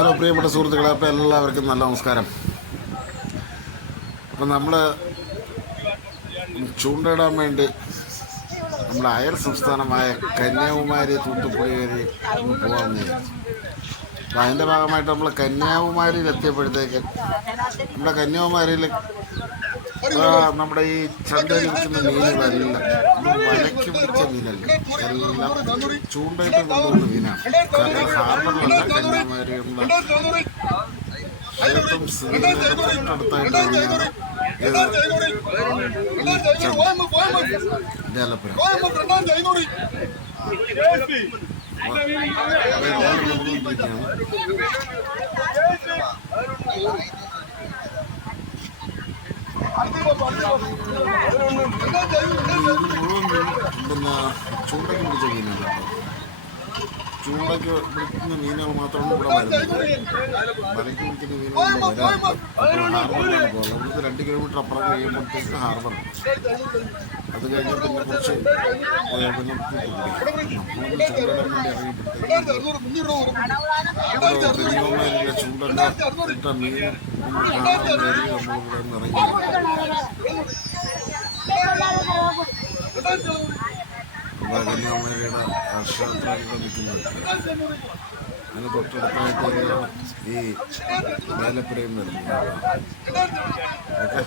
Hello പ്രിയപ്പെട്ട സുഹൃത്തുക്കളെ, അപ്പോൾ എല്ലാവർക്കും നല്ല നമസ്കാരം. അപ്പം നമ്മൾ ചൂണ്ടയിടാൻ വേണ്ടി നമ്മുടെ അയൽ സംസ്ഥാനമായ കന്യാകുമാരി തൂത്തുക്കുടി വരെ ഒന്ന് പോകാമെന്ന് വിചാരിച്ചു. അപ്പം അതിൻ്റെ ഭാഗമായിട്ട് നമ്മൾ കന്യാകുമാരിയിൽ എത്തിയപ്പോഴത്തേക്ക് നമ്മുടെ കന്യാകുമാരിയിൽ നമ്മുടെ ഈ ചന്തയിൽ വിൽക്കുന്ന മീനുകളെല്ലാം വലയ്ക്ക് പിടിച്ച മീനല്ല, എല്ലാം ചൂണ്ടയിട്ട് കൊണ്ടുവന്ന മീനാണ്. ഹാർബറിലല്ല, കന്യാകുമാരിയുള്ള ഏറ്റവും തൊട്ടടുത്തായിട്ട് മീനാണ് ഡേലപ്പുര. പിന്നെ ചൂണ്ടയ്ക്ക് പിടിച്ച മീനാണ് കേട്ടോ. ചൂണ്ടയ്ക്ക് പിടിക്കുന്ന മീനുകൾ മാത്രമാണ് ഇവിടെ വരുന്നത്. വലയ്ക്ക് പിടിക്കുന്ന മീനുകൾ വരാറുണ്ട്. ഹാർബറിലാണ് പോകുന്നത്. ഇവിടുത്തെ 2 കിലോമീറ്റർ അപ്പുറം കഴിയുമ്പോഴത്തേക്ക് ഹാർബർ. അത് കഴിഞ്ഞാൽ പിന്നെ കുറച്ച് നമ്മളൊന്ന് ചൂണ്ടയിടാൻ വേണ്ടി ഇറങ്ങിയപ്പോഴത്തേക്ക് കന്യാകുമാരിയിലെ ചൂണ്ടല്ല ഇട്ട മീൻ ഒന്ന് കാണാൻ വേണ്ടി നമ്മളിവിടെ നിന്ന് ഇറങ്ങി. കന്യാകുമാരിയുടെ ക്ഷേത്രങ്ങൾ നിൽക്കുന്നുണ്ട്. അതിന് തൊട്ടടുത്തായിട്ട് ഈ വേലപ്പുരയും വരുന്നുണ്ട്. ഓക്കെ.